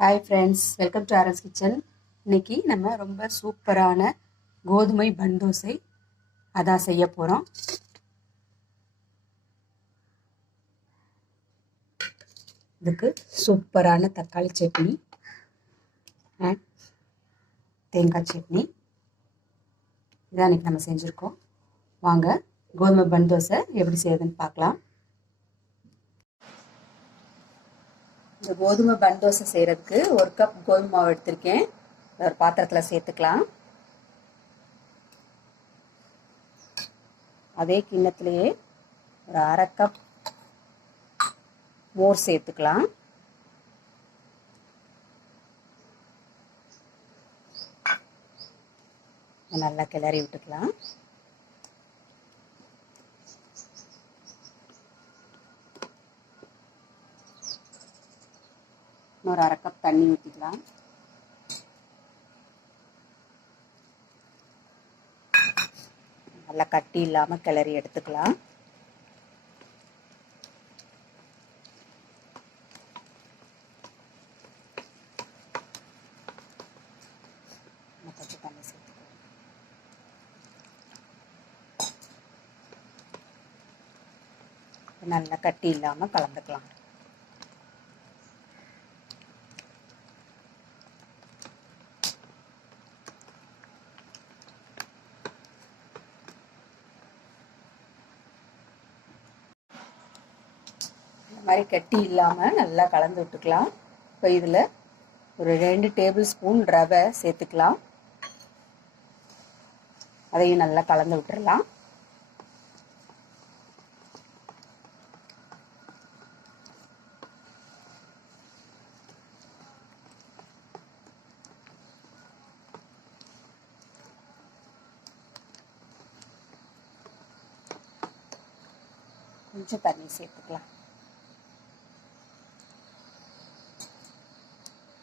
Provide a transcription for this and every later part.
Hi friends welcome to Aaron's kitchen இன்னைக்கு நம்ம ரொம்ப சூப்பரான கோதுமை பன் தோசை அதான் செய்ய போகிறோம் இதுக்கு சூப்பரான தக்காளி சட்னி அண்ட் தேங்காய் சட்னி. இதான் இன்றைக்கி நம்ம செஞ்சுருக்கோம். வாங்க கோதுமை பன் தோசை எப்படி செய்யுதுன்னு பார்க்கலாம். இந்த கோதுமை பன் தோசை செய்கிறதுக்கு ஒரு கப் கோதுமை மாவு எடுத்திருக்கேன். ஒரு பாத்திரத்தில் சேர்த்துக்கலாம். அதே கிண்ணத்துலேயே ஒரு அரை கப் மோர் சேர்த்துக்கலாம். நல்லா கிளறி விட்டுக்கலாம். இன்னொரு அரை கப் தண்ணி ஊற்றிக்கலாம் நல்லா கட்டி இல்லாமல் கிளறி எடுத்துக்கலாம். தண்ணி சேர்த்துக்கலாம். நல்லா கட்டி இல்லாமல் கலந்துக்கலாம். மாதிரி கட்டி இல்லாமல் நல்லா கலந்து விட்டுக்கலாம். இப்போ இதில் ஒரு ரெண்டு டேபிள் ஸ்பூன் ரவை சேர்த்துக்கலாம். அதையும் நல்லா கலந்து விட்டுடலாம் கொஞ்சம் தண்ணி சேர்த்துக்கலாம்.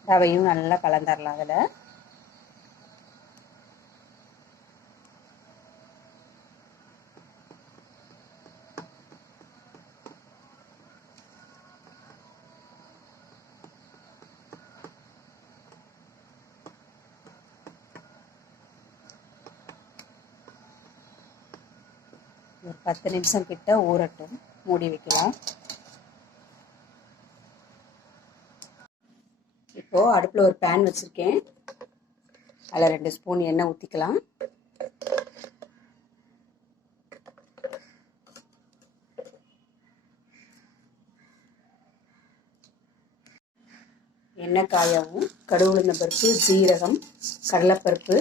ரவையும் நல்லா கலந்துடலாம் அதில். ஒரு பத்து நிமிஷம் கிட்ட ஊறட்டும். மூடி வைக்கலாம். இப்போது அடுப்பில் ஒரு பேன் வச்சுருக்கேன். அதில் ரெண்டு ஸ்பூன் எண்ணெய் ஊற்றிக்கலாம் எண்ணெய் காயவும் கடுகுளுந்த பருப்பு ஜீரகம் கடலைப்பருப்பு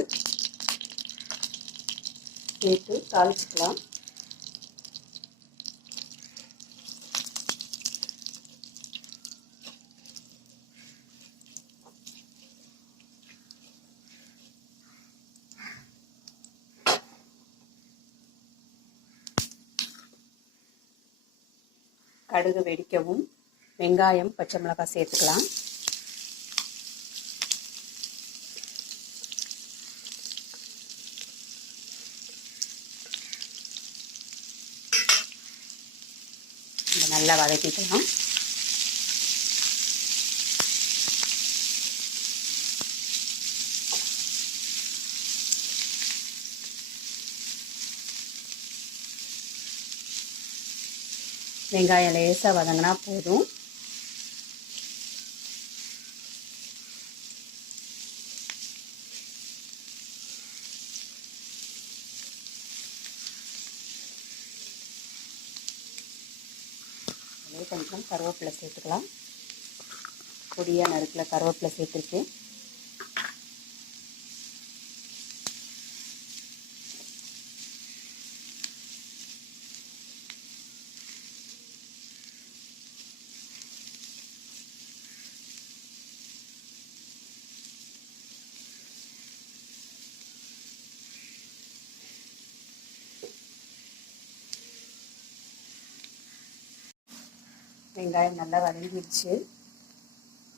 சேர்த்து தாளிச்சுக்கலாம். கடுகு வெடிக்கவும் வெங்காயம் பச்சை மிளகாய் சேர்த்துக்கலாம். நல்லா வதக்கிக்கலாம். வெங்காயம் லேசாக வதங்கினா போதும். கொஞ்சம் கருவேப்பிலை சேர்த்துக்கலாம். பொடியாக நறுக்கில் கருவேப்பிலை சேர்த்துருக்கேன். வெங்காயம் நல்லா வதங்கிடுச்சு.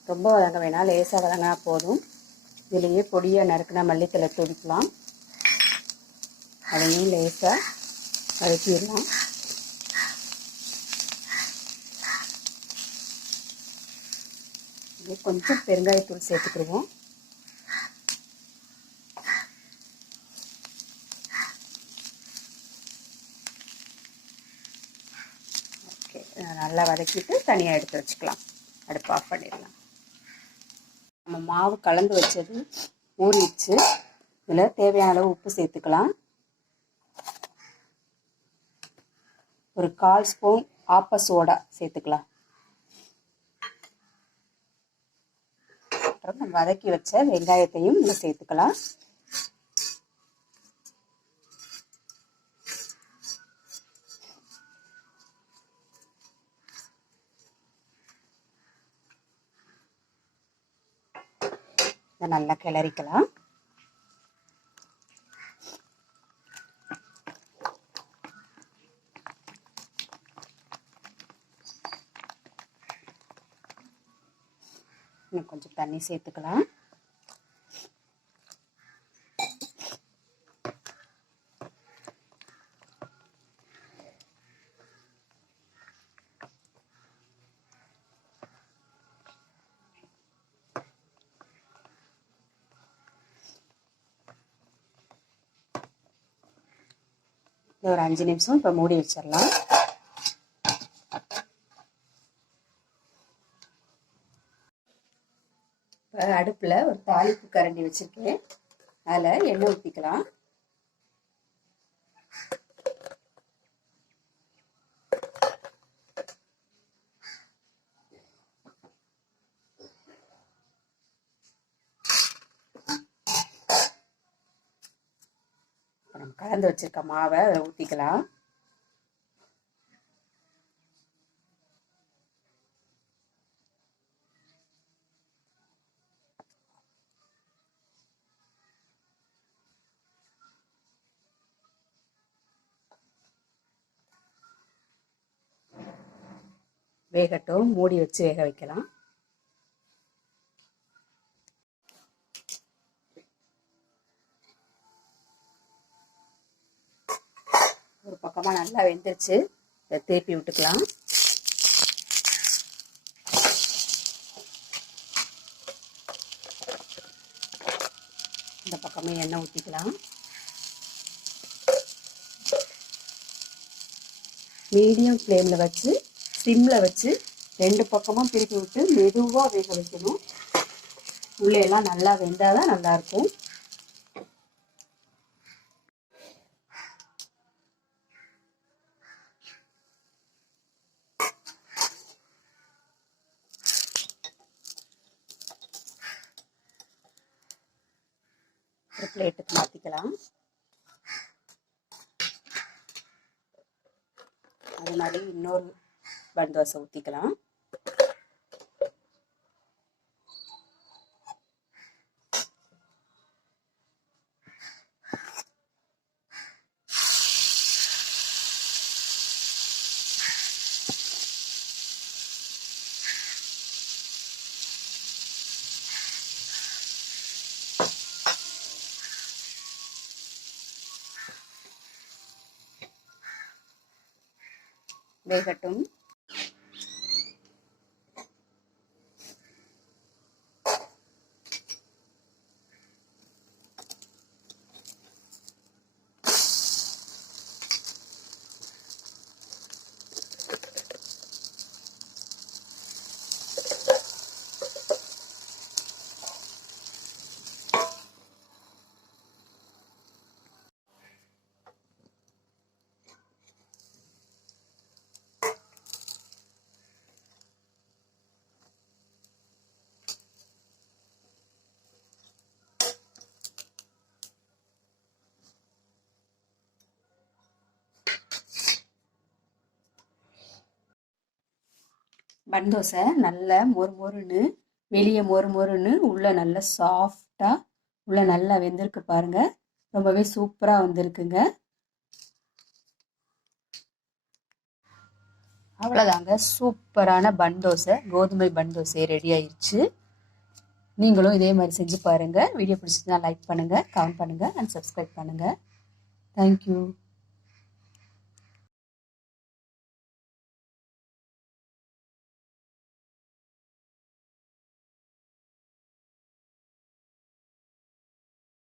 ரொம்ப வதங்க வேணாம் லேசாக வதங்கினா போதும். இதுலேயே பொடியாக நறுக்கினா மல்லித்தலை துடிக்கலாம் அதையும் லேசாக வதக்கிடலாம். கொஞ்சம் பெருங்காயத்தூள் சேர்த்துக்கிடுவோம் ஓகே நல்லா வதக்கிட்டு தனியாக எடுத்து வச்சுக்கலாம். அடுப்பு ஆஃப் பண்ணிடலாம். நம்ம மாவு கலந்து வச்சது ஊறிடுச்சு. இதில் தேவையான அளவு உப்பு சேர்த்துக்கலாம். ஒரு கால் ஸ்பூன் ஆப்ப சோடா சேர்த்துக்கலாம். அப்புறம் நம்ம வதக்கி வச்ச வெங்காயத்தையும் இதில் சேர்த்துக்கலாம். இதை நல்லா கிளறிக்கலாம். இன்னும் கொஞ்சம் தண்ணி சேர்த்துக்கலாம். ஒரு அஞ்சு நிமிஷம் இப்போ மூடி வச்சிடலாம். இப்போ அடுப்பில் ஒரு தாளிப்பு கரண்டி வச்சுருக்கேன். அதில் எண்ணெய் ஊற்றிக்கலாம் நம்ம கலந்து வச்சிருக்க மாவை அதில் ஊற்றிக்கலாம் வேகட்டும் மூடி வச்சு வேக வைக்கலாம். பக்கமாக நல்லா வெந்துருச்சு. இதை திருப்பி விட்டுக்கலாம். இந்த பக்கமே எண்ணெய் ஊற்றிக்கலாம் மீடியம் ஃப்ளேமில் வச்சு சிம்மில் வச்சு ரெண்டு பக்கமும் திருப்பி விட்டு மெதுவாக வேக வைக்கணும். உள்ளே எல்லாம் நல்லா வெந்தால் தான் நல்லாயிருக்கும் ஒரு பிளேட்டுக்கு மாற்றிக்கலாம் அது மாதிரி இன்னொரு பன் தோசை ஊற்றிக்கலாம் வேகட்டும் பன் தோசை நல்ல மொறு மொறுன்னு வெளியே மொறு மொறுன்னு உள்ளே நல்லா சாஃப்டாக உள்ளே நல்லா வெந்திருக்கு பாருங்கள் ரொம்பவே சூப்பராக வந்திருக்குங்க. அவ்வளோதாங்க சூப்பரான பன் தோசை கோதுமை பன் தோசை ரெடி ஆயிடுச்சு நீங்களும் இதே மாதிரி செஞ்சு பாருங்கள் வீடியோ பிடிச்சிருந்தா லைக் பண்ணுங்கள் கமெண்ட் பண்ணுங்கள் அண்ட் சப்ஸ்கிரைப் பண்ணுங்கள் தேங்க்யூ